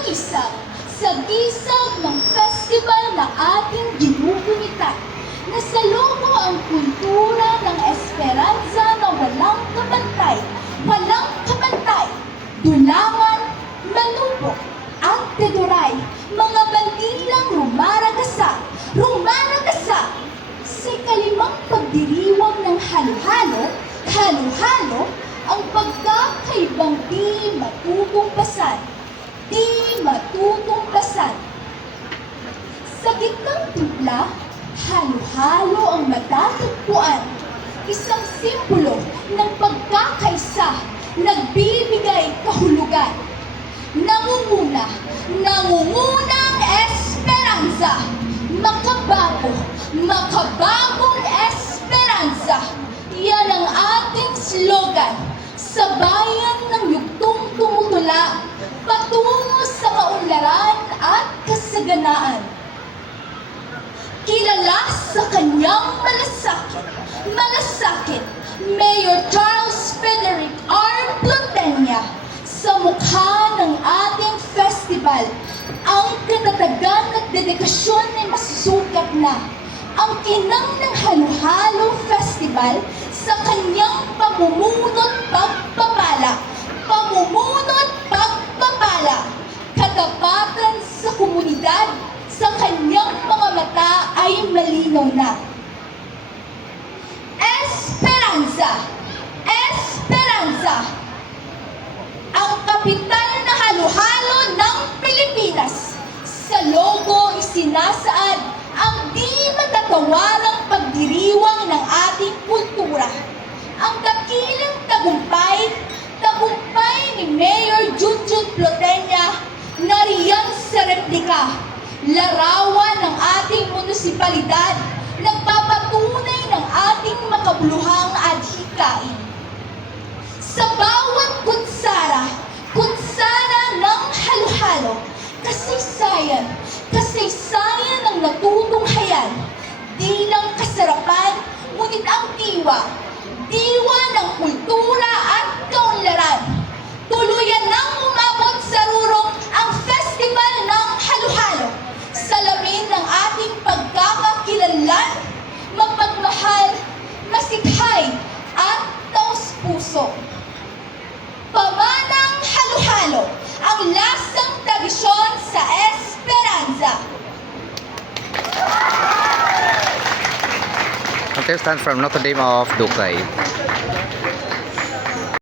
Sagisag sa gisag ng festival na ating ginugunita. Nasalubong ang kultura ng Esperanza na walang kabantay, dulangan, malubok, at teduray, mga bandilang rumaragasa, sa kalimang pagdiriwang ng halo-halo, ang pagkakaibang di matutungpasan. Sa gitnang timpla, halo-halo ang matatagpuan, isang simbolo ng pagkakaisa, nagbibigay kahulugan. Nangungunang Esperanza, makabagong Esperanza. Yan ang ating slogan, sa bayan ng yugtong tumutula, patungo sa kaunlaran at kasaganaan. Kilala sa kanyang malasakit, Mayor Charles Frederick R. Plotenya. Sa mukha ng ating festival, ang katatagan at dedikasyon ay masusukat na. Ang kinang ng Halo-Halo Festival sa kanyang pamumuno't pagpapala, katapatan sa komunidad, sa kanyang mga mata ay malinaw na. Esperanza, ang kapital na halo-halo ng Pilipinas. Sa logo isinasaad ang di matatawarang pagdiriwang ng ating kultura. Ang dakilang tagumpay ni Mayor Junjun Plotenya, nariyan sa replika, larawan ng ating munisipalidad, nagpapatunay ng ating makabuluhang adhikain. Sa bawat kutsara ng halo-halo, kasaysayan ang natutunghayan, di lang kasarapan, ngunit ang diwa ng kultura at kaunlaran. Tuluyan nang umabot sa rurong ang festival ng halo-halo, salamin ng ating pagkakakilanlan, mapagmahal, masikhay, at taos-puso. Pamanang halo-halo, ang lasang tradisyon sa Esperanza. Contestant from Notre Dame of Ducay.